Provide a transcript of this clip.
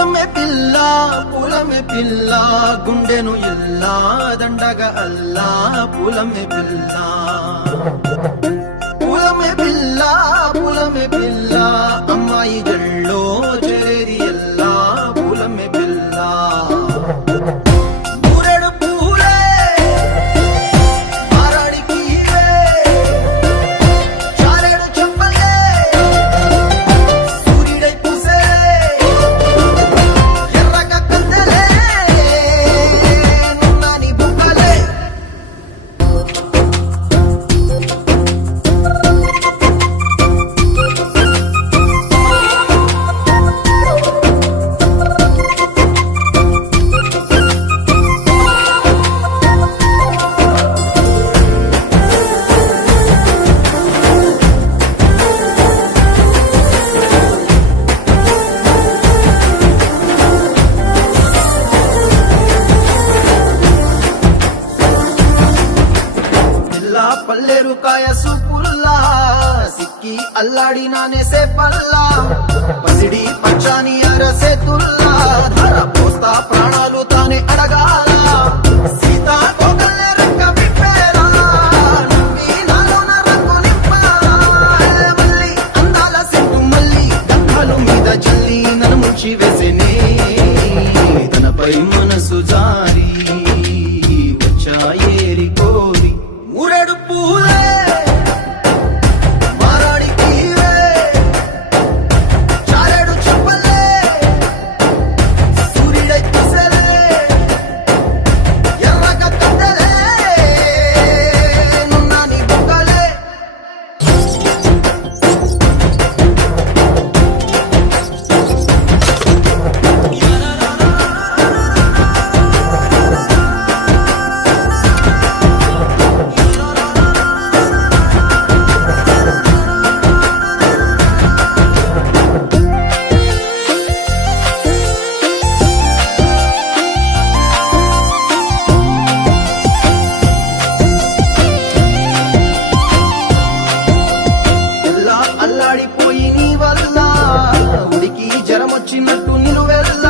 పూలమే పిల్ల గుండెను ఎల్లా దండగ అల్లా పూలమే పిల్ల అమ్మాయి జల్లో చేరేది ఎల్లా పూలమే పిల్ల ఊరెడు పూలే మారాడికి చారెడు చెప్పలే సూర్యుడై పూసే ఎర్రగ కందలే నున్నాని బుక్కలే పల్లెరు కాయ సూపుల్లా సిక్కి అల్లాడి నానేసే పల్లా పసిడి పచ్చాని అరసే తుల్లా ధర పోస్తా ప్రాణాలు తానే అడగాల సీతా కోకల్లే రెక్క విప్పేరా నవ్వి నాలోన రంగు నింపారా మళ్ళీ అందాల సెట్టు మళ్ళీ గంధాలు మీద జల్లి నన్ను ముంచి వేసేనే తనపై మనసు జారి వచ్చాయేరి కోరి ఊరెడు పూలే మారాడికి చారెడు చెప్పలే సూర్యుడై పూసలే ఎర్రగ కందలే నున్నాని బుక్కలే అల్లాడిపోయి నీ వల్ల ఉడికి జరమొచ్చినట్టు నిలువెల్లా